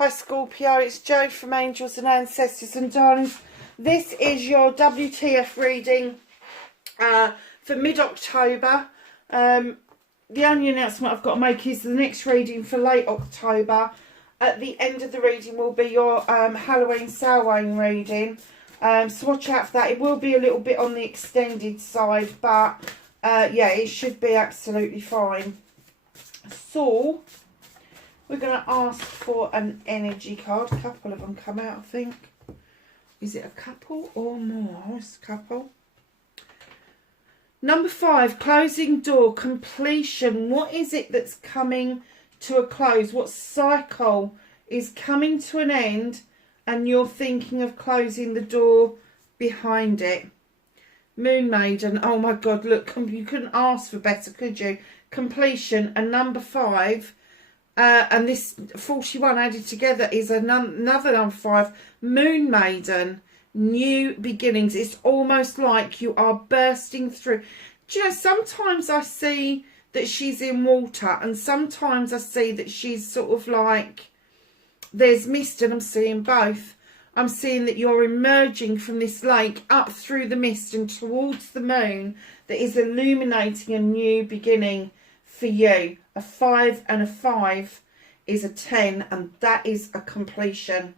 Hi Scorpio, it's Jo from Angels and Ancestors and Darlings. This is your WTF reading for mid-October. The only announcement I've got to make is the next reading for late October. At the end of the reading will be your Halloween Samhain reading. So watch out for that. It will be a little bit on the extended side, but yeah, it should be absolutely fine. So we're going to ask for an energy card. A couple of them come out, I think. Is it a couple or more? It's a couple. Number 5, closing door, completion. What is it that's coming to a close? What cycle is coming to an end and you're thinking of closing the door behind it? Moon Maiden. Oh my God, look, you couldn't ask for better, could you? Completion. And number 5. And this 41 added together is another number 5. Moon Maiden, new beginnings. It's almost like you are bursting through. Do you know, sometimes I see that she's in water and sometimes I see that she's sort of like there's mist, and I'm seeing both. I'm seeing that you're emerging from this lake up through the mist and towards the moon that is illuminating a new beginning for you. A 5 and a 5 is a 10, and that is a completion.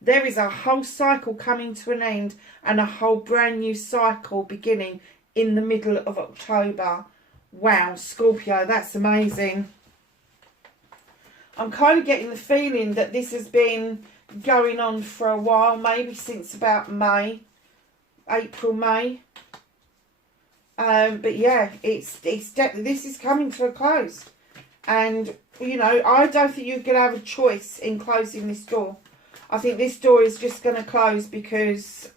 There is a whole cycle coming to an end and a whole brand new cycle beginning in the middle of October. Wow, Scorpio, that's amazing. I'm kind of getting the feeling that this has been going on for a while, maybe since about May, April, May. But yeah, this is coming to a close, and you know, I don't think you're going to have a choice in closing this door. I think this door is just going to close because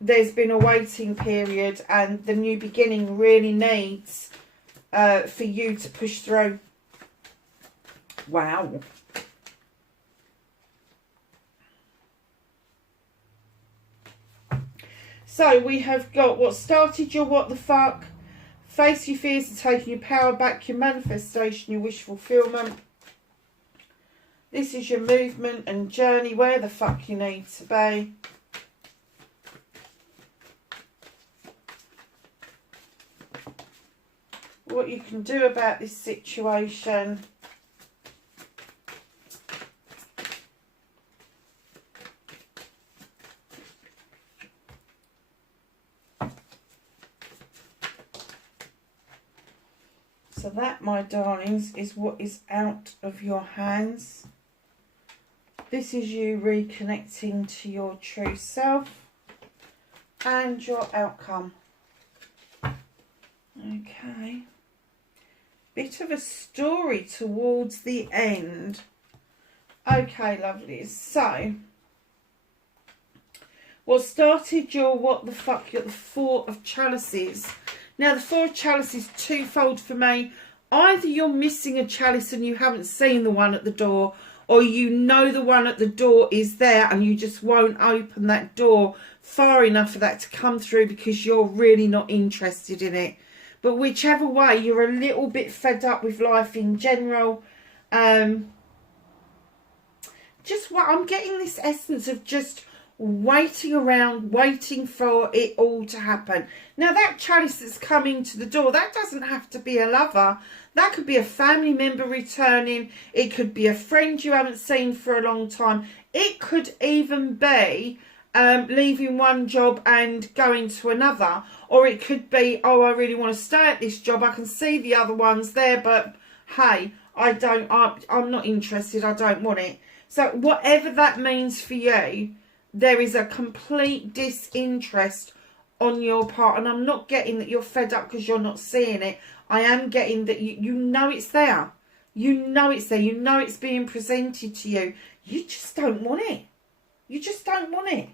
there's been a waiting period, and the new beginning really needs for you to push through. Wow. So we have got what started your what the fuck, face your fears and taking your power back, your manifestation, your wish fulfillment. This is your movement and journey, where the fuck you need to be. What you can do about this situation. So that, my darlings, is what is out of your hands. This is you reconnecting to your true self and your outcome. Okay. Bit of a story towards the end. Okay, lovelies. So, what started your what the fuck? You're the 4 of chalices. Now, the 4 of chalices is twofold for me. Either you're missing a chalice and you haven't seen the one at the door, or you know the one at the door is there and you just won't open that door far enough for that to come through because you're really not interested in it. But whichever way, you're a little bit fed up with life in general. Just what I'm getting, this essence of just waiting around, waiting for it all to happen. Now, that chalice that's coming to the door, that doesn't have to be a lover. That could be a family member returning. It could be a friend you haven't seen for a long time. It could even be leaving one job and going to another. Or it could be, oh, I really want to stay at this job. I can see the other ones there, but hey, I'm not interested. I don't want it. So whatever that means for you, there is a complete disinterest on your part. And I'm not getting that you're fed up because you're not seeing it. I am getting that you know it's there. You know it's there. You know it's being presented to you. You just don't want it. You just don't want it.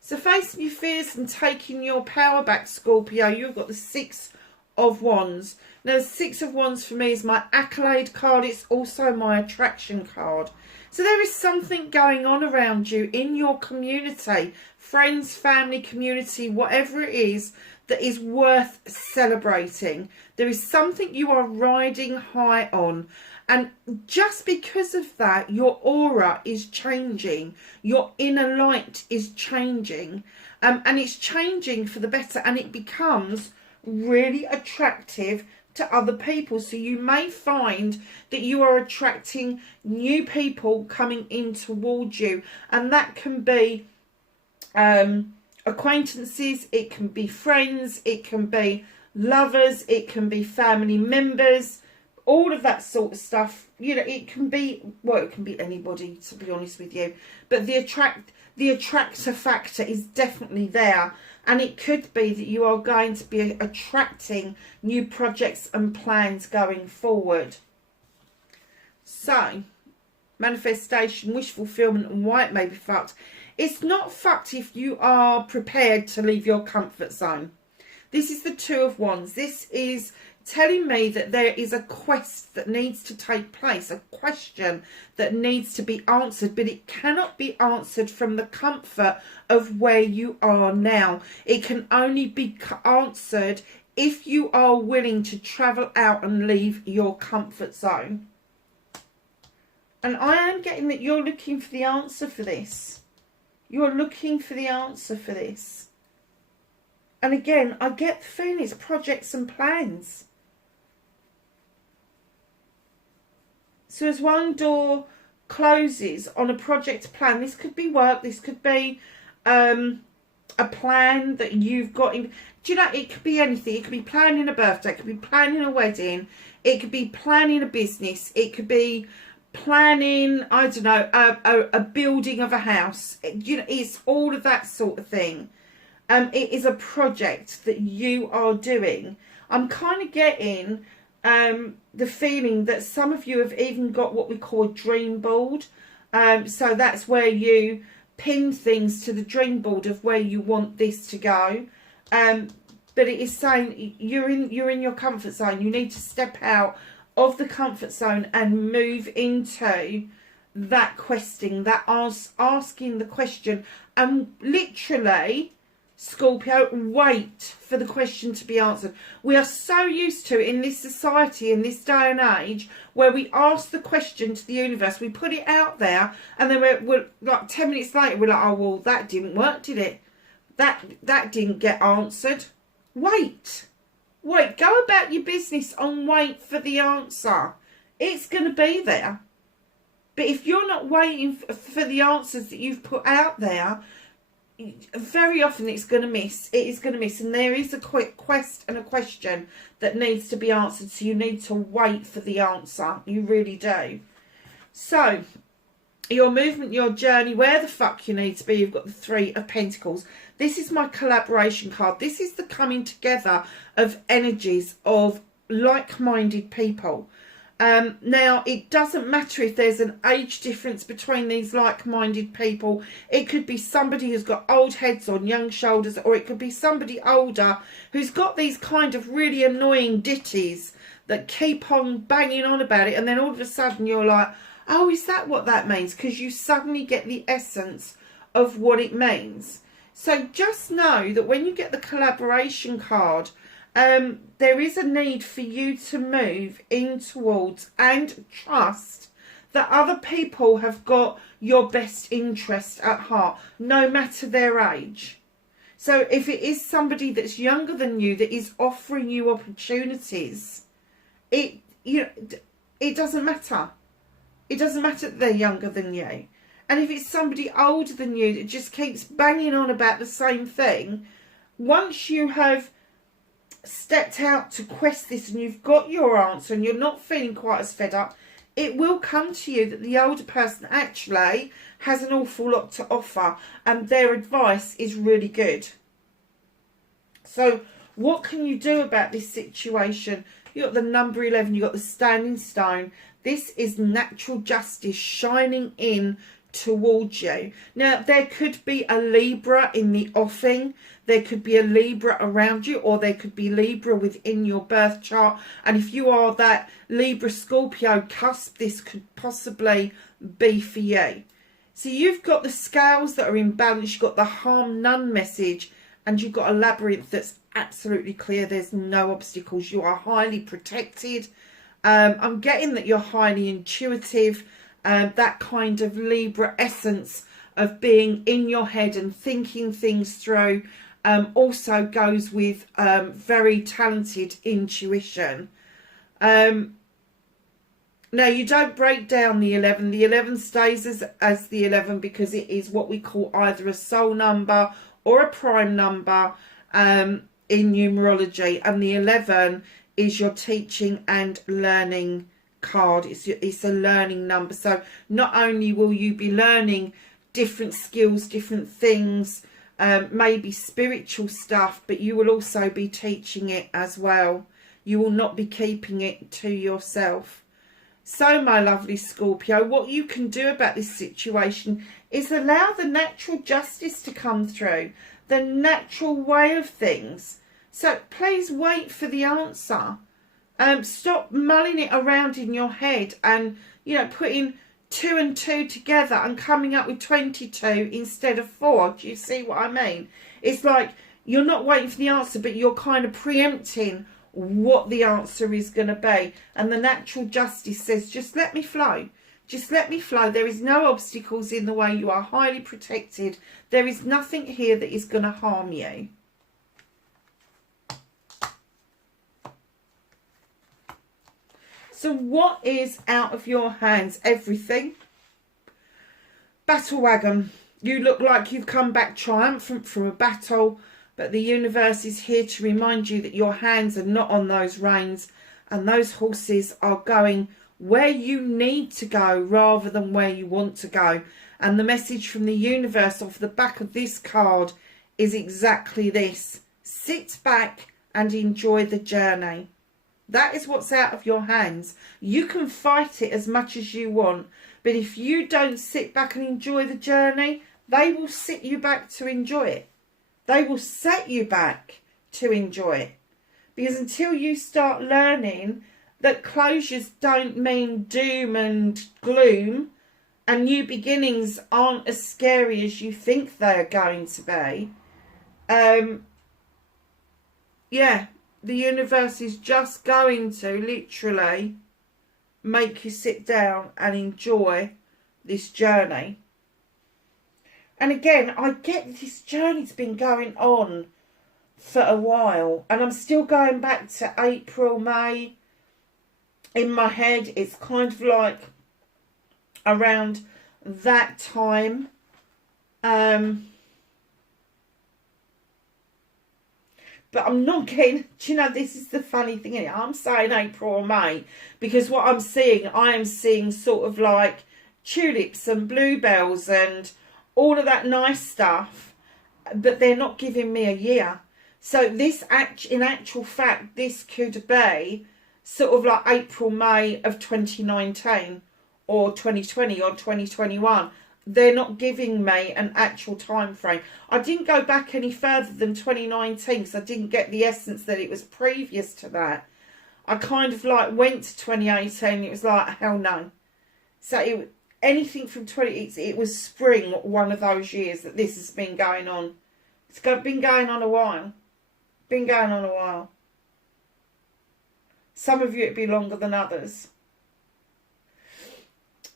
So facing your fears and taking your power back, Scorpio, you've got the 6 of Wands. Now, the Six of Wands for me is my accolade card. It's also my attraction card. So there is something going on around you in your community, friends, family, community, whatever it is, that is worth celebrating. There is something you are riding high on. And just because of that, your aura is changing. Your inner light is changing. And it's changing for the better. And it becomes really attractive to other people. So you may find that you are attracting new people coming in towards you. And that can be acquaintances, it can be friends, it can be lovers, it can be family members, all of that sort of stuff. You know, it can be, well, it can be anybody, to be honest with you. But the attractor factor is definitely there. And it could be that you are going to be attracting new projects and plans going forward. So, manifestation, wish fulfillment, and why it may be fucked. It's not fucked if you are prepared to leave your comfort zone. This is the Two of Wands. This is telling me that there is a quest that needs to take place, a question that needs to be answered, but it cannot be answered from the comfort of where you are now. It can only be answered if you are willing to travel out and leave your comfort zone. And I am getting that you're looking for the answer for this. You're looking for the answer for this. And again, I get the feeling it's projects and plans. So as one door closes on a project plan, this could be work, this could be a plan that you've got in. Do you know, it could be anything. It could be planning a birthday, it could be planning a wedding, it could be planning a business, it could be planning, I don't know, a building of a house. You know, it's all of that sort of thing. It is a project that you are doing. I'm kind of getting the feeling that some of you have even got what we call a dream board. So that's where you pin things to the dream board of where you want this to go. But it is saying you're in your comfort zone. You need to step out of the comfort zone and move into that questing, that asking the question, and literally, Scorpio, wait for the question to be answered. We are so used to, in this society, in this day and age, where we ask the question to the universe, we put it out there, and then we're like 10 minutes later, we're like, oh, well, that didn't work, did it? That didn't get answered. Wait, go about your business and wait for the answer. It's going to be there. But if you're not waiting for the answers that you've put out there, very often it's going to miss. It is going to miss. And there is a quick quest and a question that needs to be answered. So you need to wait for the answer. You really do. So, your movement, your journey, where the fuck you need to be. You've got the Three of Pentacles. This is my collaboration card. This is the coming together of energies of like-minded people. Now, it doesn't matter if there's an age difference between these like-minded people. It could be somebody who's got old heads on young shoulders, or it could be somebody older who's got these kind of really annoying ditties that keep on banging on about it, and then all of a sudden you're like, oh, is that what that means? Because you suddenly get the essence of what it means. So just know that when you get the collaboration card, there is a need for you to move in towards and trust that other people have got your best interest at heart, no matter their age. So if it is somebody that's younger than you that is offering you opportunities, it doesn't matter. It doesn't matter that they're younger than you. And if it's somebody older than you that just keeps banging on about the same thing, once you have stepped out to quest this and you've got your answer and you're not feeling quite as fed up, it will come to you that the older person actually has an awful lot to offer and their advice is really good. So what can you do about this situation? You've got the number 11, you've got the standing stone. This is natural justice shining in towards you. Now, there could be a Libra in the offing. There could be a Libra around you, or there could be Libra within your birth chart. And if you are that Libra Scorpio cusp, this could possibly be for you. So you've got the scales that are in balance. You've got the harm none message, and you've got a labyrinth that's absolutely clear. There's no obstacles. You are highly protected. I'm getting that you're highly intuitive. That kind of Libra essence of being in your head and thinking things through also goes with very talented intuition. Now, you don't break down the 11. The 11 stays as the 11 because it is what we call either a soul number or a prime number in numerology. And the 11 is your teaching and learning card. It's a learning number. So not only will you be learning different skills, different things, maybe spiritual stuff, but you will also be teaching it as well. You will not be keeping it to yourself. So, my lovely Scorpio, what you can do about this situation is allow the natural justice to come through, the natural way of things. So please wait for the answer. Stop mulling it around in your head and, you know, putting 2 and 2 together and coming up with 22 instead of 4. Do you see what I mean? It's like you're not waiting for the answer, but you're kind of preempting what the answer is going to be. And the natural justice says, just let me flow. Just let me flow. There is no obstacles in the way. You are highly protected. There is nothing here that is going to harm you. So what is out of your hands? Everything. Battle wagon. You look like you've come back triumphant from a battle, but the universe is here to remind you that your hands are not on those reins, and those horses are going where you need to go rather than where you want to go. And the message from the universe off the back of this card is exactly this. Sit back and enjoy the journey. That is what's out of your hands. You can fight it as much as you want, but if you don't sit back and enjoy the journey, they will sit you back to enjoy it. They will set you back to enjoy it. Because until you start learning that closures don't mean doom and gloom, and new beginnings aren't as scary as you think they are going to be, yeah, the universe is just going to literally make you sit down and enjoy this journey. And again, I get this journey's been going on for a while, and I'm still going back to April, May. In my head, it's kind of like around that time. But I'm not getting, do you know, this is the funny thing, isn't it? I'm saying April or May because what I'm seeing, I am seeing sort of like tulips and bluebells and all of that nice stuff, but they're not giving me a year. So this, in actual fact, this could be sort of like April, May of 2019 or 2020 or 2021. They're not giving me an actual time frame. I didn't go back any further than 2019 because I didn't get the essence that it was previous to that. I kind of like went to 2018. It was like, hell no. So anything from it was spring, one of those years that this has been going on. It's been going on a while. Been going on a while. Some of you it'd be longer than others.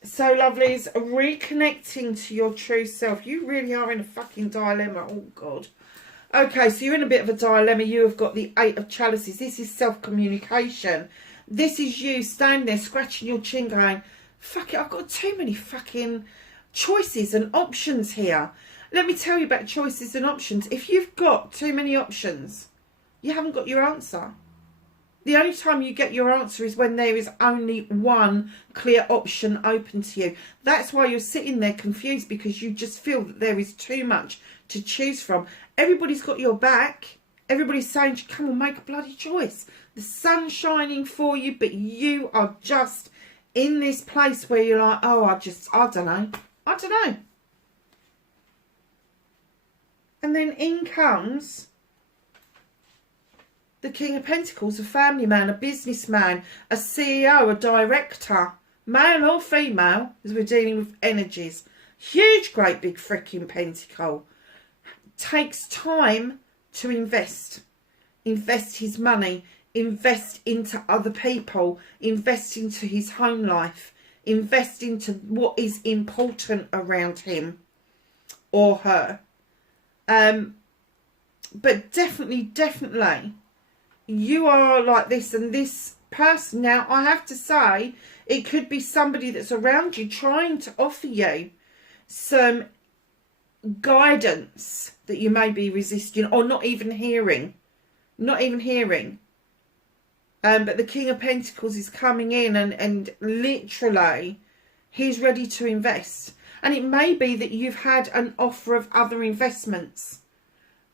So, lovelies, reconnecting to your true self. You really are in a fucking dilemma. Oh, God. Okay, so you're in a bit of a dilemma. You have got the 8 of Chalices. This is self-communication. This is you standing there scratching your chin going, fuck it, I've got too many fucking choices and options here. Let me tell you about choices and options. If you've got too many options, you haven't got your answer. The only time you get your answer is when there is only one clear option open to you. That's why you're sitting there confused, because you just feel that there is too much to choose from. Everybody's got your back. Everybody's saying, come on, make a bloody choice. The sun's shining for you, but you are just in this place where you're like, oh, I don't know. I don't know. And then in comes the King of Pentacles, a family man, a businessman, a CEO, a director, male or female, as we're dealing with energies. Huge, great big freaking pentacle. Takes time to invest. Invest his money. Invest into other people. Invest into his home life. Invest into what is important around him or her. But definitely, you are like this, and this person, now I have to say, it could be somebody that's around you trying to offer you some guidance that you may be resisting or not even hearing. But the King of Pentacles is coming in and literally he's ready to invest. And it may be that you've had an offer of other investments.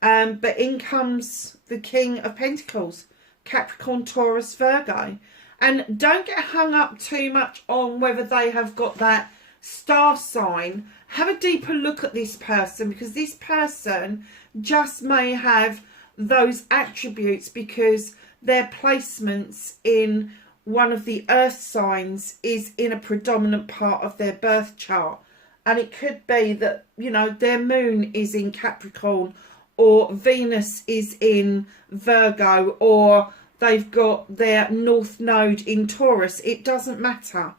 But in comes the King of Pentacles, Capricorn, Taurus, Virgo. And don't get hung up too much on whether they have got that star sign. Have a deeper look at this person, because this person just may have those attributes because their placements in one of the earth signs is in a predominant part of their birth chart. And it could be that, you know, their moon is in Capricorn, or Venus is in Virgo, or they've got their north node in Taurus. It doesn't matter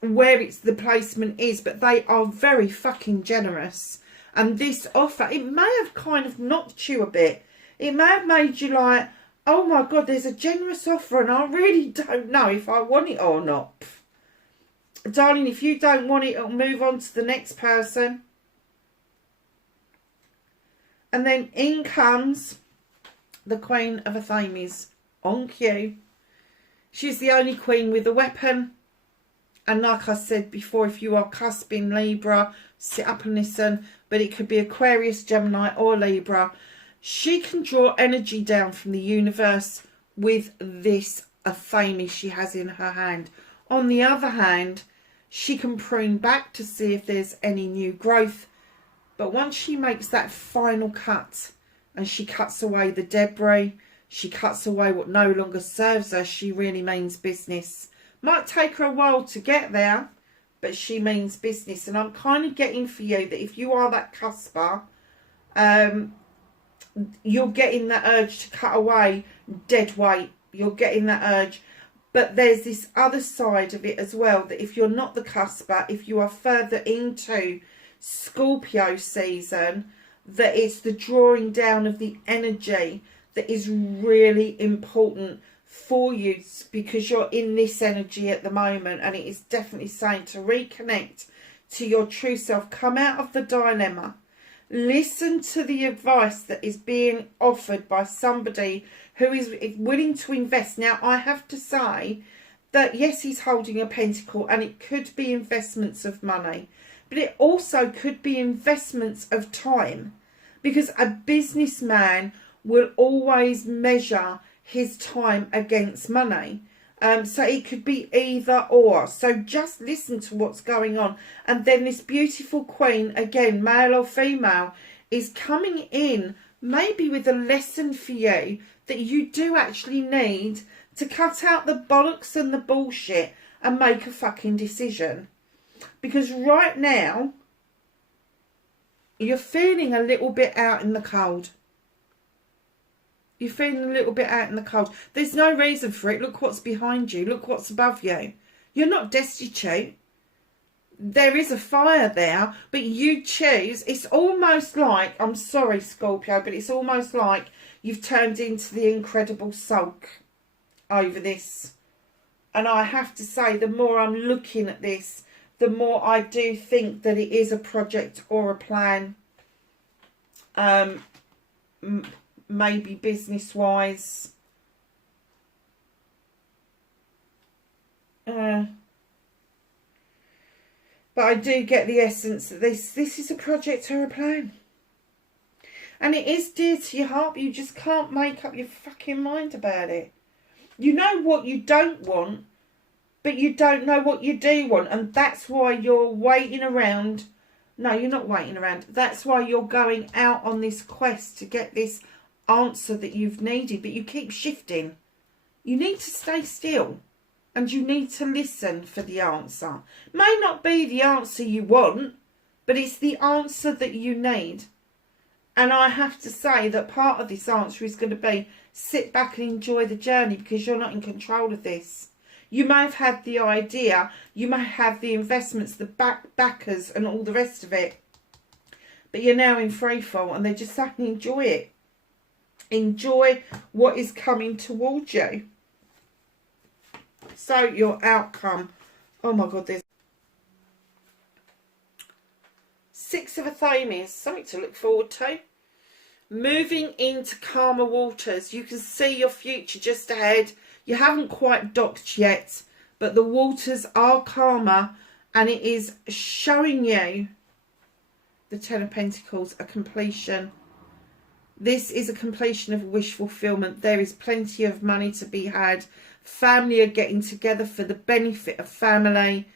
where it's the placement is, but they are very fucking generous. And this offer, it may have kind of knocked you a bit. It may have made you like, oh my God, there's a generous offer and I really don't know if I want it or not. Darling, if you don't want it, I'll move on to the next person. And then in comes the Queen of Athames on cue. She's the only queen with a weapon. And like I said before, if you are cusping Libra, sit up and listen. But it could be Aquarius, Gemini or Libra. She can draw energy down from the universe with this Athames she has in her hand. On the other hand, she can prune back to see if there's any new growth. But once she makes that final cut and she cuts away the debris, she cuts away what no longer serves her, she really means business. Might take her a while to get there, but she means business. And I'm kind of getting for you that if you are that cusper, you're getting that urge to cut away dead weight. You're getting that urge. But there's this other side of it as well, that if you're not the cusper, if you are further into Scorpio season, that it's the drawing down of the energy that is really important for you, because you're in this energy at the moment, and it is definitely saying to reconnect to your true self. Come out of the dilemma. Listen to the advice that is being offered by somebody who is willing to invest. Now, I have to say that yes, he's holding a pentacle, and it could be investments of money, but it also could be investments of time, because a businessman will always measure his time against money. So it could be either or. So just listen to what's going on. And then this beautiful queen, again, male or female, is coming in maybe with a lesson for you that you do actually need to cut out the bollocks and the bullshit and make a fucking decision. Because right now, you're feeling a little bit out in the cold. You're feeling a little bit out in the cold. There's no reason for it. Look what's behind you. Look what's above you. You're not destitute. There is a fire there, but you choose. It's almost like, I'm sorry, Scorpio, but it's almost like you've turned into the Incredible Sulk over this. And I have to say, the more I'm looking at this, the more I do think that it is a project or a plan. Maybe business-wise. But I do get the essence that this is a project or a plan. And it is dear to your heart, but you just can't make up your fucking mind about it. You know what you don't want, but you don't know what you do want, and that's why you're waiting around. No, you're not waiting around. That's why you're going out on this quest to get this answer that you've needed, but you keep shifting. You need to stay still, and you need to listen for the answer. May not be the answer you want, but it's the answer that you need. And I have to say that part of this answer is going to be sit back and enjoy the journey, because you're not in control of this. You may have had the idea, you may have the investments, the backers and all the rest of it, but you're now in free fall, and they're just saying enjoy it. Enjoy what is coming towards you. So your outcome, oh my God, there's Six of Athames, something to look forward to. Moving into calmer waters. You can see your future just ahead. You haven't quite docked yet, but the waters are calmer, and it is showing you the Ten of Pentacles, a completion. This is a completion of wish fulfillment. There is plenty of money to be had. Family are getting together for the benefit of family.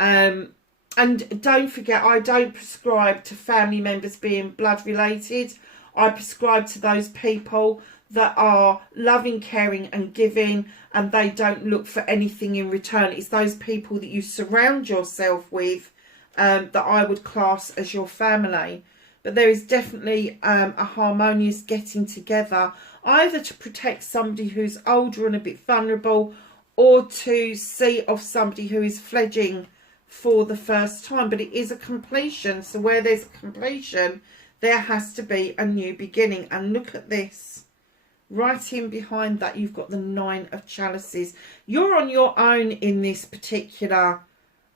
And don't forget, I don't prescribe to family members being blood related. I prescribe to those people that are loving, caring and giving, and they don't look for anything in return. It's those people that you surround yourself with that I would class as your family. But there is definitely a harmonious getting together, either to protect somebody who's older and a bit vulnerable, or to see off somebody who is fledging for the first time. But it is a completion. So where there's a completion, there has to be a new beginning. And look at this. Right in behind that, you've got the Nine of Chalices. You're on your own in this particular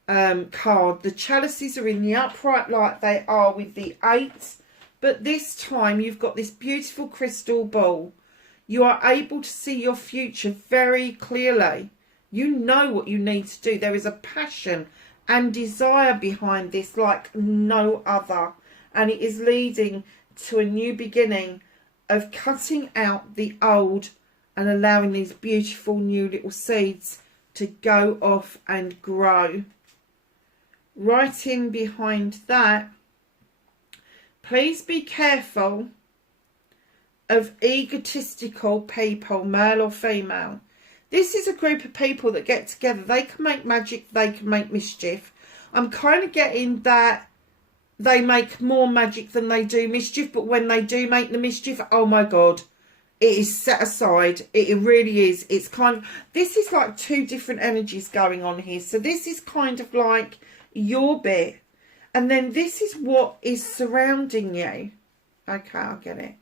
card. The chalices are in the upright like they are with the 8. But this time you've got this beautiful crystal ball. You are able to see your future very clearly. You know what you need to do. There is a passion and desire behind this like no other. And it is leading to a new beginning of cutting out the old and allowing these beautiful new little seeds to go off and grow. Right in behind that, please be careful of egotistical people, male or female. This is a group of people that get together. They can make magic, they can make mischief. I'm kind of getting that they make more magic than they do mischief, but when they do make the mischief, oh my God, it is set aside. It really is. It's kind of, this is like two different energies going on here. So this is kind of like your bit, and then this is what is surrounding you. Okay, I'll get it.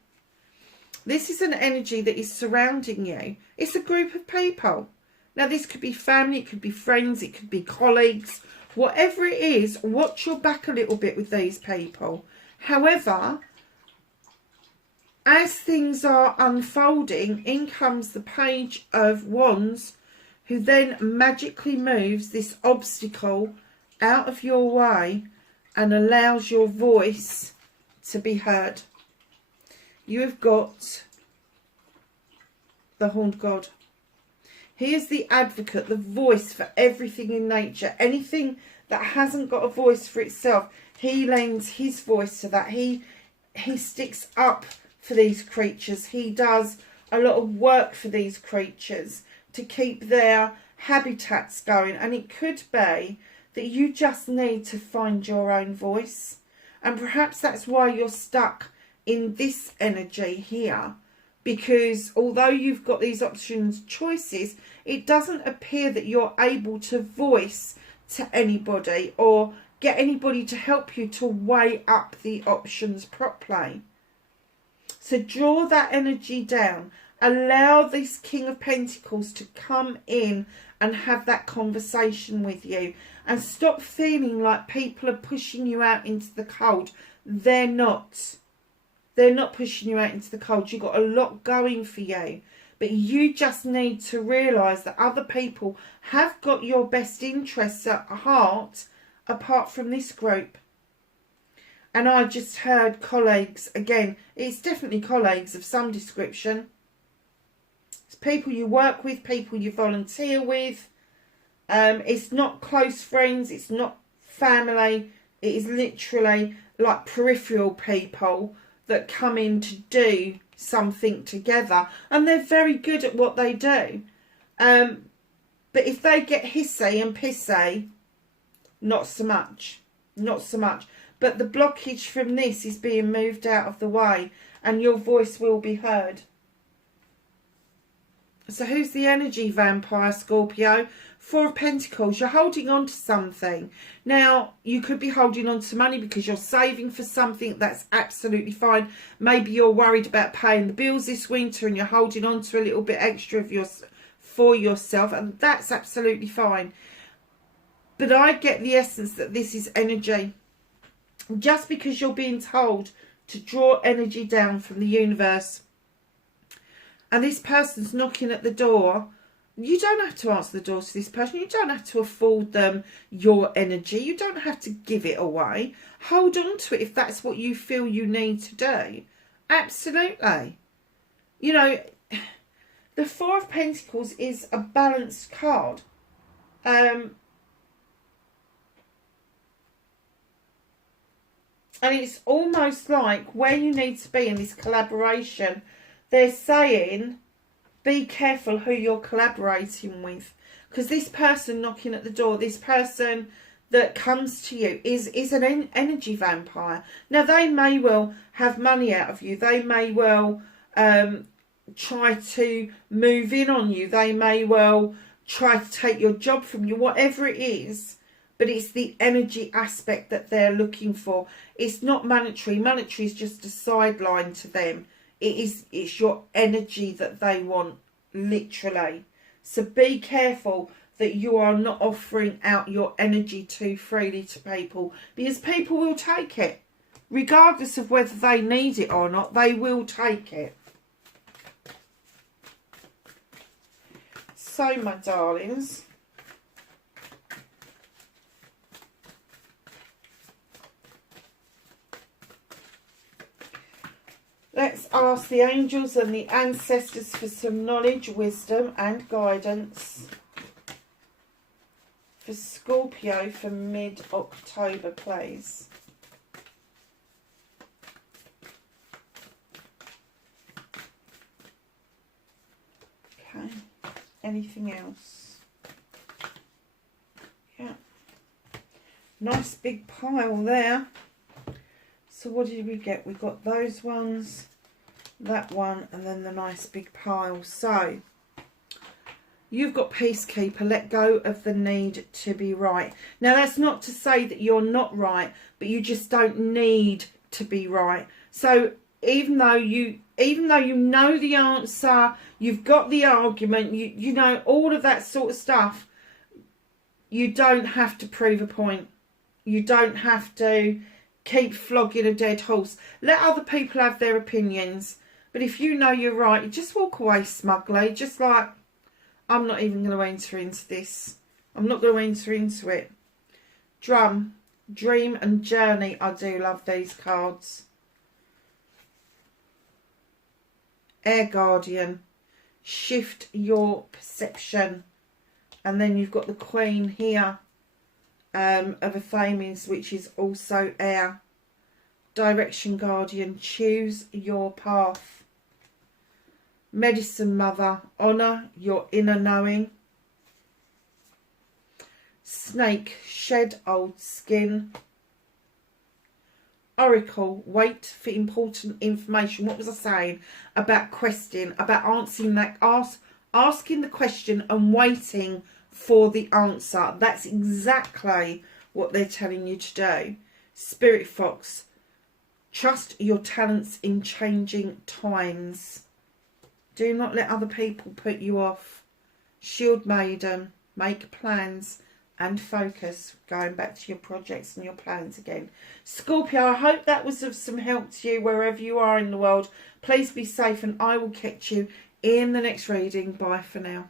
This is an energy that is surrounding you. It's a group of people. Now this could be family, it could be friends, it could be colleagues, whatever it is. Watch your back a little bit with these people. However, as things are unfolding, in comes the Page of Wands, who then magically moves this obstacle out of your way and allows your voice to be heard. You have got the Horned God. He is the advocate, the voice for everything in nature. Anything that hasn't got a voice for itself, he lends his voice to that. He sticks up for these creatures. He does a lot of work for these creatures to keep their habitats going. And it could be that you just need to find your own voice. And perhaps that's why you're stuck in this energy here. Because although you've got these options, choices, it doesn't appear that you're able to voice to anybody or get anybody to help you to weigh up the options properly. So draw that energy down. Allow this King of Pentacles to come in and have that conversation with you. And stop feeling like people are pushing you out into the cold. They're not. They're not pushing you out into the cold. You've got a lot going for you. But you just need to realise that other people have got your best interests at heart apart from this group. And I just heard colleagues. Again, it's definitely colleagues of some description. It's people you work with, people you volunteer with. It's not close friends, it's not family, it is literally like peripheral people that come in to do something together, and they're very good at what they do. But if they get hissy and pissy, not so much. Not so much. But the blockage from this is being moved out of the way, and your voice will be heard. So who's the energy vampire, Scorpio? Four of Pentacles. You're holding on to something. Now, you could be holding on to money because you're saving for something. That's absolutely fine. Maybe you're worried about paying the bills this winter and you're holding on to a little bit extra for yourself. And that's absolutely fine. But I get the essence that this is energy. Just because you're being told to draw energy down from the universe, and this person's knocking at the door, you don't have to answer the door to this person. You don't have to afford them your energy. You don't have to give it away. Hold on to it if that's what you feel you need to do. Absolutely. You know, the Four of Pentacles is a balanced card. And it's almost like where you need to be in this collaboration. They're saying, be careful who you're collaborating with. Because this person knocking at the door, this person that comes to you is an energy vampire. Now, they may well have money out of you. They may well try to move in on you. They may well try to take your job from you, whatever it is. But it's the energy aspect that they're looking for. It's not monetary. Monetary is just a sideline to them. It's your energy that they want, literally. So be careful that you are not offering out your energy too freely to people, because people will take it. Regardless of whether they need it or not, they will take it. So, my darlings, let's ask the angels and the ancestors for some knowledge, wisdom and guidance for Scorpio for mid-October, please. Okay, anything else? Yeah, nice big pile there. So what did we get? We got those ones, that one, and then the nice big pile. So you've got Peacekeeper, let go of the need to be right. Now, that's not to say that you're not right, but you just don't need to be right. So even though you know the answer, you've got the argument, you know all of that sort of stuff, you don't have to prove a point. You don't have to keep flogging a dead horse. Let other people have their opinions. But if you know you're right, you just walk away smugly. Just like, I'm not even going to enter into this. I'm not going to enter into it. Drum, Dream and Journey. I do love these cards. Air Guardian. Shift your perception. And then you've got the Queen here. Of a Thames, which is also air. Direction Guardian, choose your path. Medicine Mother, honour your inner knowing. Snake, shed old skin. Oracle, wait for important information. What was I saying about question, about answering that, asking the question and waiting for the answer? That's exactly what they're telling you to do. Spirit Fox, trust your talents in changing times. Do not let other people put you off. Shield Maiden, make plans and focus. Going back to your projects and your plans again. Scorpio, I hope that was of some help to you wherever you are in the world. Please be safe, and I will catch you in the next reading. Bye for now.